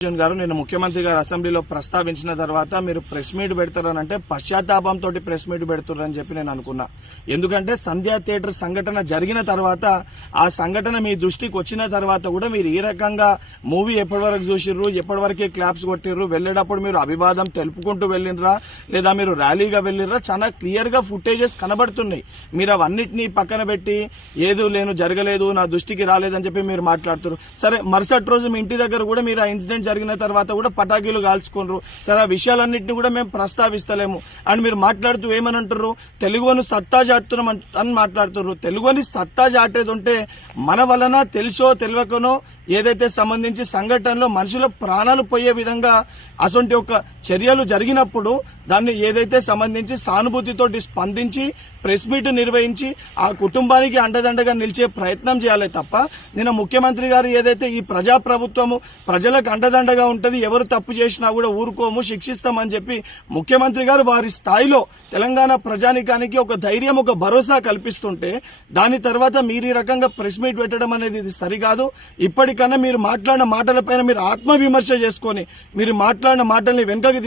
గారు నిన్న ముఖ్యమంత్రి గారు అసెంబ్లీలో ప్రస్తావించిన తర్వాత మీరు ప్రెస్ మీట్ పెడతారనంటే పశ్చాత్తాపంతో ప్రెస్ మీట్ పెడుతున్నారని చెప్పి నేను అనుకున్నా. ఎందుకంటే సంధ్యా థియేటర్ సంఘటన జరిగిన తర్వాత ఆ సంఘటన మీ దృష్టికి వచ్చిన తర్వాత కూడా మీరు ఈ రకంగా మూవీ ఎప్పటి వరకు చూసిర్రు, ఎప్పటి వరకే క్లాప్స్ కొట్టిర్రు, వెళ్లేటప్పుడు మీరు అభివాదం తెలుపుకుంటూ వెళ్ళినరా లేదా మీరు ర్యాలీగా వెళ్ళినరా, చాలా క్లియర్ గా ఫుటేజెస్ కనబడుతున్నాయి. మీరు అవన్నిటినీ పక్కన పెట్టి ఏదో లేను జరగలేదు నా దృష్టికి రాలేదని చెప్పి మీరు మాట్లాడుతున్నారు. సరే, మరుసటి రోజు మీ ఇంటి దగ్గర కూడా మీరు ఆ ఇన్సిడెంట్ జరిగిన తర్వాత కూడా పటాకీలు కాల్చుకున్నారు. సరే, ఆ విషయాలన్నింటినీ కూడా మేము ప్రస్తావిస్తలేము అని మీరు మాట్లాడుతూ ఏమని అంటారు, తెలుగుని సత్తా చాటుతున్నాం అని మాట్లాడుతున్నారు. తెలుగుని సత్తా చాటేది ఉంటే మన వలన తెలుసో తెలియకనో ఏదైతే సంబంధించి సంఘటనలో మనుషుల ప్రాణాలు పోయే విధంగా అటువంటి ఒక చర్యలు జరిగినప్పుడు దాన్ని ఏదైతే సంబంధించి సానుభూతితోటి స్పందించి ప్రెస్ మీట్ నిర్వహించి ఆ కుటుంబానికి అండదండగా నిలిచే ప్రయత్నం చేయాలి తప్ప నిన్న ముఖ్యమంత్రి గారు ఏదైతే ఈ ప్రజాప్రభుత్వము ప్రజలకు అండదండగా ఉంటది, ఎవరు తప్పు చేసినా కూడా ఊరుకోము శిక్షిస్తామని చెప్పి ముఖ్యమంత్రి గారు వారి స్థాయిలో తెలంగాణ ప్రజానికానికి ఒక ధైర్యం ఒక భరోసా కల్పిస్తుంటే దాని తర్వాత మీరు ఈ రకంగా ప్రెస్ మీట్ పెట్టడం అనేది ఇది సరికాదు. ఇప్పటికన్నా మీరు మాట్లాడిన మాటలపైన మీరు ఆత్మవిమర్శ చేసుకొని మీరు మాట్లాడిన మాటల్ని వెనుకకి